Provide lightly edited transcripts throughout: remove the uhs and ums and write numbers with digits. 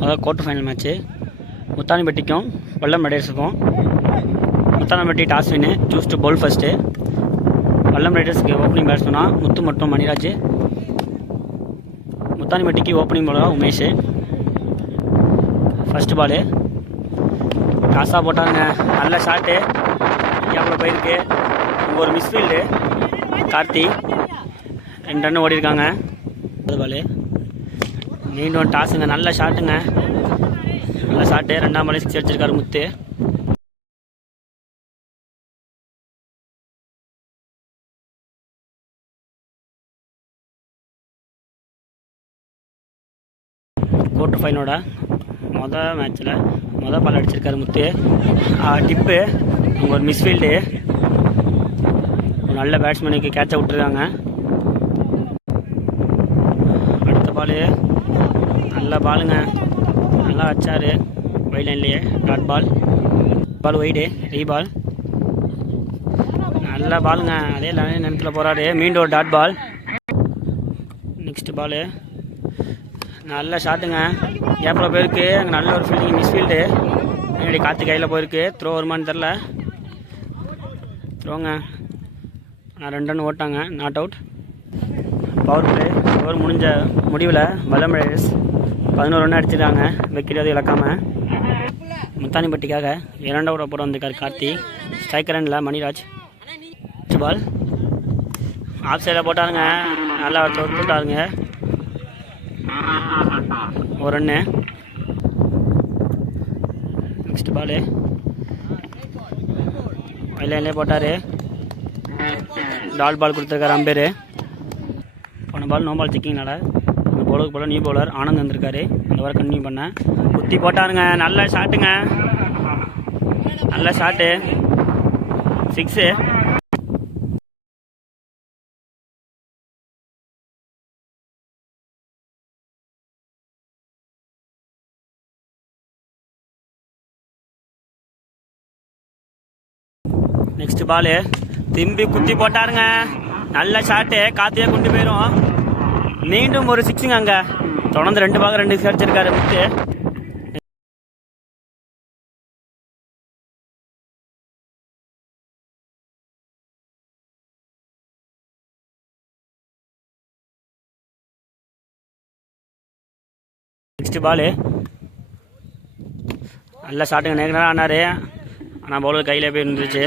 அதாவது quarter final match முத்தானிப்பட்டிக்கும் வல்லம் ரைடர்ஸுக்கும். Muthanipatti toss win, choose to bowl first. Vallam ரைடர்ஸுக்கு ஓப்பனிங் பேட்ஸ்மனா முத்து மற்றும் மணிராஜ். முத்தானிப்பட்டிக்கு ஓப்பனிங் பவுலராக உமேஷ். ஃபஸ்ட்டு பாலு டாஸாக போட்டாங்க, நல்ல ஷாட்டு, கேப்பில் போயிருக்கு. இங்கே ஒரு மிஸ்ஃபீல்டு, கார்த்தி 2 ரன் ஓடி இருக்காங்க. அது பாலு மீண்டும் டாஸுங்க, நல்ல ஷாட்டுங்க, நல்ல ஷாட்டு. 2ஆம் பாலே 6 அடிச்சிருக்காரு முத்து. குவார்ட்டர் ஃபைனலோட மொதல் மேட்ச்சில் மொதல் பால் அடிச்சிருக்காரு முத்து. டிப்பு, அங்கே ஒரு மிஸ்ஃபீல்டு, ஒரு நல்ல பேட்ஸ்மேனுக்கு கேட்சை விட்டுருக்காங்க. அடுத்த பாலு நல்ல பாலுங்க, நல்லா வச்சார் வைட் லைன்லேயே. Dot ball, ball wide, reball, நல்ல பாலுங்க, அதே நேரத்தில் போகிறாரு. மீண்டும் ஒரு டாட் பால். நெக்ஸ்ட் பாலு நல்ல ஷாட்டுங்க, கேப்பில் போயிருக்கு. அங்கே நல்ல ஒரு ஃபீல்டிங், மிஸ்ஃபீல்டு, முன்னாடி காற்று கையில் போயிருக்கு. த்ரோ வருமானு தெரில. த்ரோங்க, 2 ரன் ஓட்டாங்க, not out. Power play over முடிஞ்ச முடிவில் வல்லம் ரைடர்ஸ் 11 ரன் அடிச்சிருக்காங்க, வைக்கிறது இழக்காமல். முத்தானிப்பட்டிக்காக 2வது ஓவர் வந்திருக்காரு கார்த்தி. ஸ்ட்ரைக்கர் ரனில் மணிராஜ். பால் ஆஃப் சைடில் போட்டாருங்க, நல்லா தொட்டாருங்க, ஒரு ரன்னு. நெக்ஸ்ட் பாலு லைன்லேயே போட்டார். டாட் பால் கொடுத்துருக்காரு அம்பேரு. போன பால் நோ பால் செக்கிங்னால அந்த பவுலருக்கு போல நியூ பவுலர் ஆனந்த் வந்திருக்காரு. அந்த வாரம் கண்டினியூ பண்ண குத்தி போட்டாருங்க, நல்ல ஷாட்டுங்க, நல்ல ஷாட்டு, 6. நெக்ஸ்ட் பாலு திரும்பி குத்தி போட்டாருங்க, நல்ல ஷாட்டு, காத்தியே கொண்டு போயிடும். மீண்டும் ஒரு 6ங்க. அங்கே தொடர்ந்து 2 பால் 2 சிக்ஸ் அடிச்சிருக்காரு முத்து. நெக்ஸ்ட் பாலு நல்ல ஷாட்டுங்க, நேரம் ஆனார், ஆனால் பவுலர் கையில் போய் இருந்துச்சு.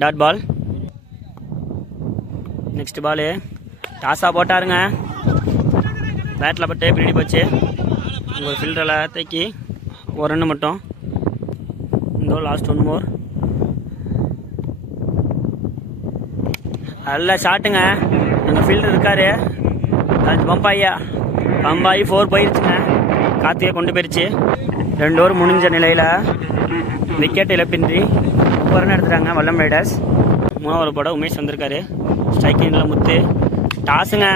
Dot ball. நெக்ஸ்ட் பாலு டாஸாக போட்டாருங்க, பேட்டில் பட்டு பின்னாடி போச்சு. உங்கள் ஃபீல்டரில் தைக்கி ஒரு ரன்னு மட்டும். இந்த லாஸ்ட் 1 மோர். நல்ல ஷாட்டுங்க, எங்கள் ஃபீல்டர் இருக்காரு, பம்பாயி 4 போயிருச்சுங்க, கார்த்திகை கொண்டு போயிருச்சு. 2 ஓவர் முடிஞ்ச நிலையில் விக்கெட் இழப்பின்றி 1 ரன் எடுத்துட்டாங்க வல்லம் ரைடர்ஸ். 3ஆவது ஓவர் போட உமேஷ் வந்திருக்காரு. ஸ்ட்ரைக்கிங்கில் முத்து. டாஸுங்க,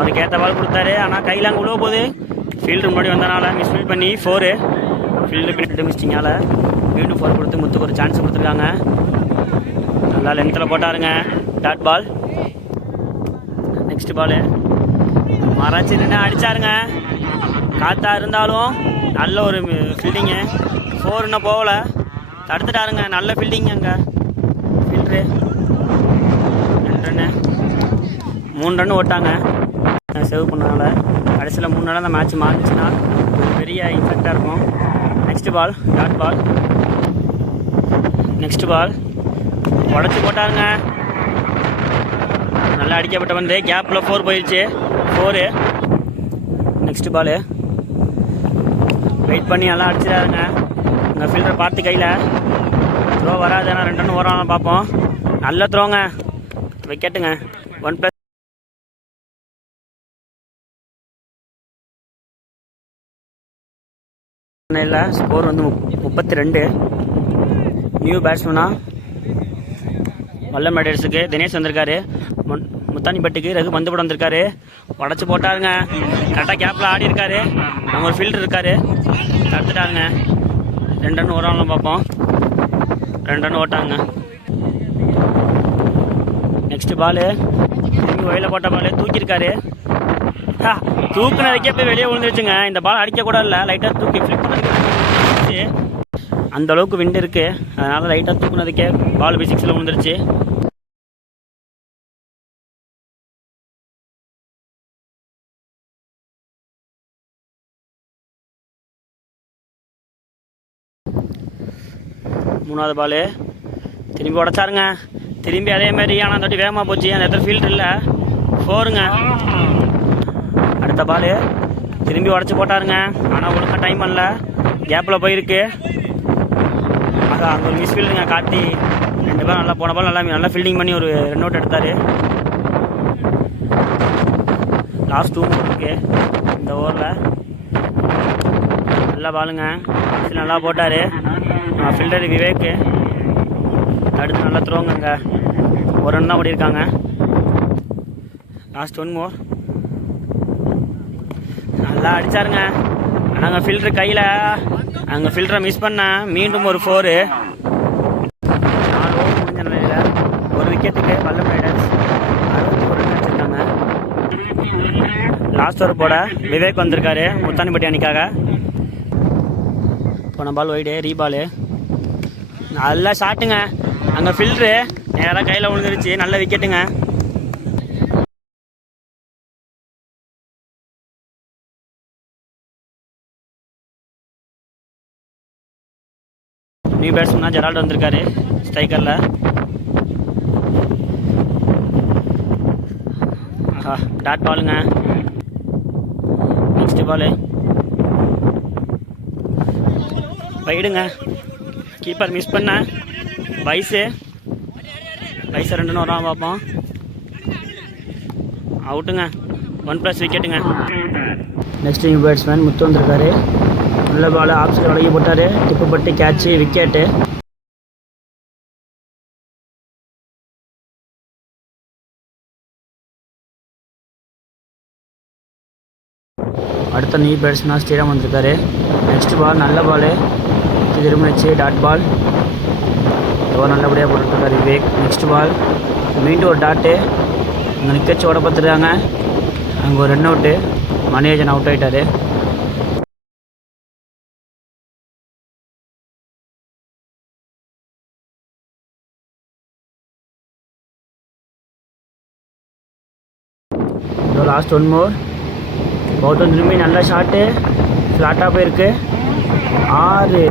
அதுக்கு ஏற்ற பால் கொடுத்தாரு, ஆனால் கையில் அங்கே உழுவ போகுது. ஃபீல்டு முன்னாடி வந்தனால மிஸ்ஃபீல்ட் பண்ணி 4. ஃபீல்டு பின்னாடி மிஸ்டிங்கால் மீண்டும் 4 கொடுத்து முத்துக்கு ஒரு சான்ஸ் கொடுத்துருக்காங்க. நல்லா லென்த்தில் போட்டாருங்க, டாட் பால். நெக்ஸ்ட் பாலு மராச்சி நின்று அடித்தாருங்க, காற்றா இருந்தாலும் நல்ல ஒரு ஃபீல்டிங்கு. 4 இன்னும் போகலை, தடுத்துட்டாருங்க, நல்ல ஃபீல்டிங். அங்கே ஃபீல்டரு 2 ரன்னு, 3 ரன் ஓட்டாங்க. சேவ் பண்ணனால கடைசியில் 3 ரன் அந்த மேட்ச் மாறிச்சுன்னா ஒரு பெரிய இம்பேக்டாக இருக்கும். Next ball dot ball. Next ball உடச்சி போட்டாருங்க, நல்லா அடிக்கப்பட்ட வந்து கேப்பில் 4 போயிடுச்சு, 4. நெக்ஸ்ட் பாலு வெயிட் பண்ணி நல்லா அடிச்சிடாருங்க. இந்த ஃபீல்டர் பார்த்து கையில் த்ரோ வராது, ஏன்னா 2 ரன் ஓரலாம் பார்ப்போம். நல்ல த்ரோங்க, விக்கெட்டுங்க. 1+ இல்லை. ஸ்கோர் வந்து 32. நியூ பேட்ஸ்மேனா வல்லம் ரைடர்ஸுக்கு தினேஷ் வந்திருக்காரு. முத்தானிப்பட்டிக்கு ரகு பந்துபடம் வந்திருக்காரு. உடச்சி போட்டாருங்க, கரெக்டாக கேப்பில் ஆடி இருக்காரு. நம்ம ஒரு ஃபீல்டர் இருக்காரு, தடுத்துட்டாருங்க. 2 ரன் ஓரலாம் பார்ப்போம். 2 ரன் ஓட்டாங்க. நெக்ஸ்ட் பாலு திரும்பி வயலில் போட்ட பால் தூக்கியிருக்காரு. தூக்குனதுக்கே போய் வெளியே விழுந்துருச்சுங்க. இந்த பால் அடிக்க கூட இல்லை, லைட்டாக தூக்கி ஃபிளிப் பண்ணி அந்த அளவுக்கு விண்டு இருக்கு, அதனால லைட்டாக தூக்குனதுக்கே பால் போய் 6ல் விழுந்துருச்சு. மூணாவது பால் திரும்பி உடச்சாருங்க. திரும்பி அதே மாதிரி ஆனால் அந்த வாட்டி வேகமாக போச்சு. அந்த இடத்துல ஃபீல்டு இல்லை, 4ங்க. அடுத்த பால் திரும்பி உடச்சி போட்டாருங்க. ஆனால் ஒழுங்காக டைம் பண்ணல, கேப்பில் போயிருக்கு. அதான் அங்கே ஒரு மிஸ் ஃபீல்டுங்க. கார்த்தி 2 பால் நல்லா போன பால் நல்லா ஃபீல்டிங் பண்ணி ஒரு ரன் அவுட் எடுத்தார். லாஸ்ட் 2 இருக்கு இந்த ஓவரில். நல்லா பாலுங்க, நல்லா போட்டார். ஃபீல்டர் விவேக் அடுத்து நல்லா த்ரோங்க. ஒரு ரன் தான் ஓடிருக்காங்க. லாஸ்ட் 1 மோர். நல்லா அடித்தாருங்க. ஆனால் அங்கே ஃபில்டர் கையில் அங்கே ஃபில்டரை மிஸ் பண்ண மீண்டும் ஒரு 4. 4 ஓவர் முடிஞ்ச நிலையில் ஒரு விக்கெட்டுக்கு வல்லம் ரைடர்ஸ் 61 ரன் அடிச்சிருக்காங்க. லாஸ்ட் ஓவர் போட விவேக் வந்திருக்காரு முத்தானிப்பட்டி அணிக்காக. போன பால் ஒய்டு, ரீபாலு. நல்லா ஷாட்டுங்க. அங்கே ஃபில்ட்ரு நேராக கையில் விழுந்துருச்சு. நல்ல விக்கெட்டுங்க. நியூ பேட்ஸ்மேனா ஜெரால்டு வந்திருக்காரு ஸ்ட்ரைக்கரில். டாட் பாலுங்க. நெக்ஸ்ட் பாலு வைடுங்க. கீப்பர் மிஸ் பண்ண வயசு 2 வரான் பார்ப்போம். அவுட்டுங்க. 1+ விக்கெட்டுங்க. நெக்ஸ்ட் நியூ பேட்ஸ்மேன் முத்து வந்திருக்காரு. நல்ல பால் ஆப்ஷன் வழங்கி போட்டார். டிப்பு பட்டு கேட்சு, விக்கெட்டு. அடுத்த நியூ பேட்ஸ்மேனாக ஸ்ரீராம் வந்திருக்காரு. நெக்ஸ்ட் பால் நல்ல பால் திரும்பிச்சு, டாட் பால். ஓவர் நல்லபடியாக போட்டுருக்காரு விவேக். நெக்ஸ்ட் பால் மீண்டும் ஒரு டாட்டு. அங்கே நிக்கச்சு ஓட பார்த்துருக்காங்க. அங்கே ஒரு ரன் அவுட்டு. மணியஜன் அவுட் ஆகிட்டார். லாஸ்ட் 1 மோர். கௌதம் திரும்பி நல்ல ஷாட்டு, ஃப்ளாட்டாக போயிருக்கு. 6.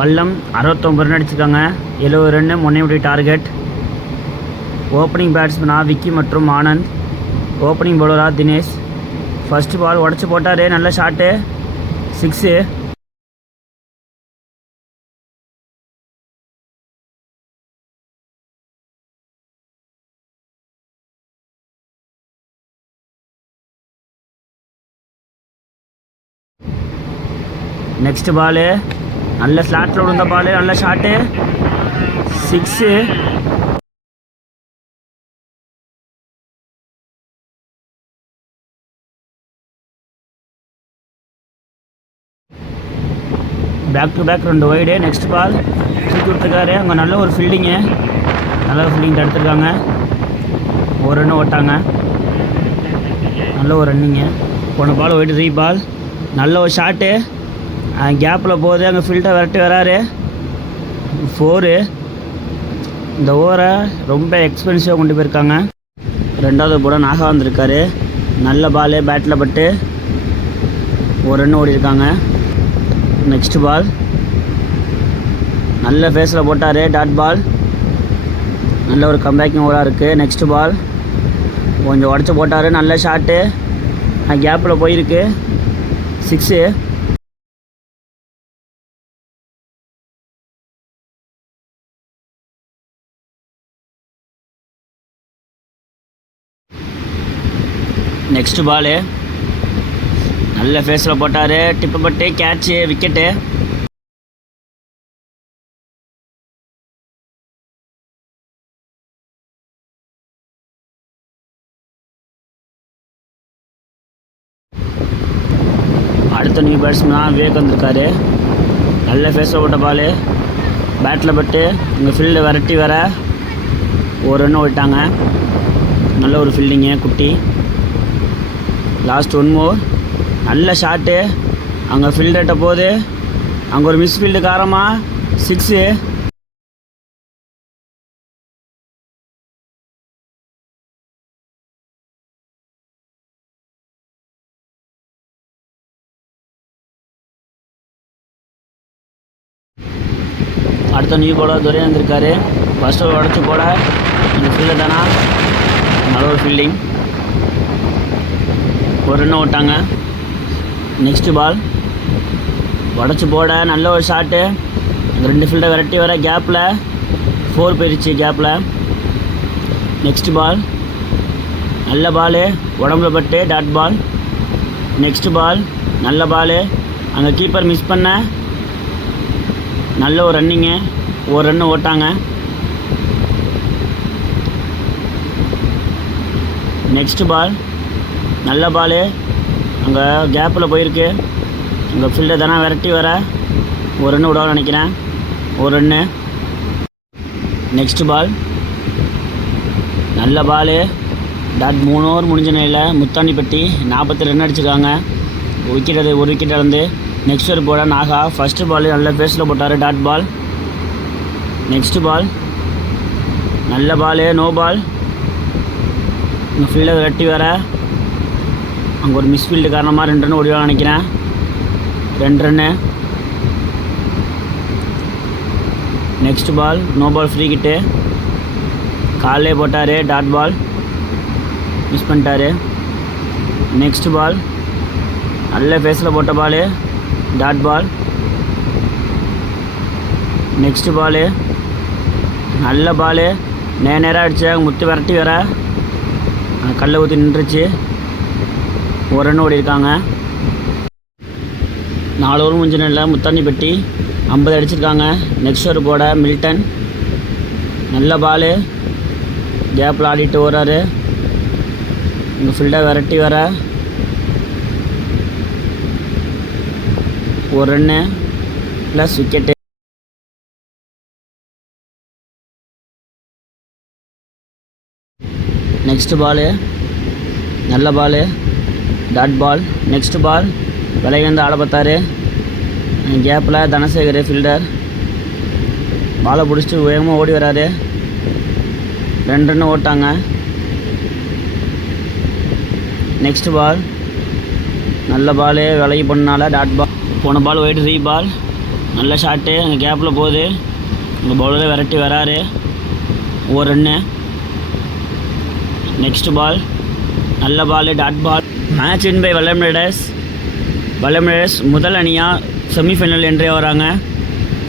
வல்லம் 69 ரன் அடிச்சிருக்காங்க. 70 ரன்னு முன்னையுடைய டார்கெட். ஓப்பனிங் பேட்ஸ்மேனாக விக்கி மற்றும் ஆனந்த். ஓப்பனிங் பவுலராக தினேஷ். ஃபர்ஸ்ட் பால் உடச்சி போட்டார். நல்ல ஷாட்டு, 6. நெக்ஸ்ட் பால் நல்ல ஸ்லாட்டில் விழுந்த பால், நல்ல shot, 6. Back to back 2 wide. Next ball தூக்கி விட்டுருக்காரு. அங்கே நல்ல ஒரு ஃபீல்டிங்கு, நல்ல ஃபீல்டிங் தடுத்துருக்காங்க. ஒரு ரன்னு ஓட்டாங்க. நல்ல ஒரு ரன்னிங்கு. போன பால் ஒயிட், ரீ பால். நல்ல ஒரு ஷாட்டு, கேப்பில் போகுது. அங்கே ஃபீல்டை விரட்டி வராரு. 4. இந்த ஓவரை ரொம்ப எக்ஸ்பென்சிவாக கொண்டு போயிருக்காங்க. 2வது போட நாகா வந்திருக்காரு. நல்ல பால் பேட்டில் பட்டு ஒரு ரன் ஓடிருக்காங்க. நெக்ஸ்ட் பால் நல்ல ஃபேஸில் போட்டார். Dot ball. நல்ல ஒரு கம்பேக்கிங் ஓவராக இருக்குது. நெக்ஸ்ட் பால் கொஞ்சம் உடச்சி போட்டார். நல்ல ஷாட்டு, கேப்பில் போயிருக்கு. 6. நெக்ஸ்ட் பாலு நல்ல ஃபேஸில் போட்டார். டிப்பு பட்டு கேட்சு, விக்கெட்டு. அடுத்த அடுத்த நியூ பேட்ஸ்மேன் விவேக் வந்திருக்காரு. நல்ல ஃபேஸில் போட்ட பால் பேட்டில் பட்டு இங்கே ஃபீல்டை விரட்டி வர ஒரு ரன் ஓடிட்டாங்க. நல்ல ஒரு ஃபீல்டிங்கு குட்டி. Last 1 more. நல்ல ஷாட்டு அங்கே ஃபீல்டர்கிட்ட போகுது. அங்கே ஒரு மிஸ் ஃபீல்டு காரமாக 6. அடுத்த நியூ பவுலர் துரை வந்திருக்காரு. ஃபஸ்ட்டு ஒரு உடச்சி போட இந்த ஃபீல்டர் தானா நல்ல ஒரு ஃபீல்டிங். ஒரு ரன் ஓட்டாங்க. நெக்ஸ்ட்டு பால் உடச்சி போட நல்ல ஒரு ஷாட்டு. அந்த 2 ஃபீல்டை விரட்டி வர கேப்பில் 4 போயிடுச்சு கேப்பில். நெக்ஸ்ட்டு பால் நல்ல பால் உடம்புல பட்டு டாட் பால். நெக்ஸ்ட்டு பால் நல்ல பால் அங்கே கீப்பர் மிஸ் பண்ண நல்ல ஒரு ரன்னிங்கு. ஒரு ரன்னு ஓட்டாங்க. நெக்ஸ்ட்டு பால் நல்ல பால் அங்கே கேப்பில் போயிருக்கு. அங்கே ஃபீல்டர் தானே விரட்டி வர ஒரு ரன்னு விடாமல் நினைக்கிறேன். ஒரு ரன்னு. நெக்ஸ்ட்டு பால் நல்ல பால் டாட் 3 over முடிஞ்ச நிலையில் முத்தாண்டிப்பட்டி 40 ரன் அடிச்சிருக்காங்க. ஒரு விக்கெட் இழந்து. நெக்ஸ்ட் ஒரு போட நாகா ஃபஸ்ட்டு பால் நல்ல பேஸில் போட்டார் டாட் பால். நெக்ஸ்ட்டு பால் நல்ல பால் நோ பால். இங்கே ஃபீல்டை விரட்டி வர அங்கே ஒரு மிஸ் ஃபீல்டு காரணமாக 2 ரன் ஓடிவாங்க நினைக்கிறேன். 2 run. Next ball no ball free hit. காலிலே போட்டார் டாட் பால் மிஸ் பண்ணிட்டார். நெக்ஸ்ட் பால் நல்ல ஃபேஸில் போட்ட பால் டாட் பால். நெக்ஸ்ட்டு பால் நல்ல பால் நேராக அடித்தாங்க. முத்து விரட்டி வர கல்லை ஊற்றி நின்றுச்சு. ஒரு ரன் ஓடி இருக்காங்க. 4 over முடிஞ்ச நிலையில் முத்தாண்டிப்பட்டி 50 அடிச்சிருக்காங்க. நெக்ஸ்ட் ஒரு போட மில்டன் நல்ல பால் கேப்பில் ஆடிட்டு வர்றாரு. இங்கே ஃபீல்டை விரட்டி வர ஒரு run plus wicket. Next ball நல்ல பால் டாட் பால். நெக்ஸ்ட் பால் விலகி வந்து ஆட பார்த்தாரு. கேப்பில் தனசேகர் ஃபீல்டர் பாலை பிடிச்சிட்டு வேகமாக ஓடி வராரு. 2 ரன்னு ஓட்டாங்க. நெக்ஸ்ட் பால் நல்ல பால் விலகி பண்ணனால டாட் பால். போன பால் ஒயிட் ரீ பால் நல்ல ஷாட்டு அங்கே கேப்பில் போகுது. இங்கே பவுலரை விரட்டி வராரு. ஒரு ரன்னு. நெக்ஸ்ட் பால் நல்ல ball dot ball. Match win by Vallam Riders. Vallam Riders முதல் அணியாக செமிஃபைனல் என்ட்ரி வராங்க.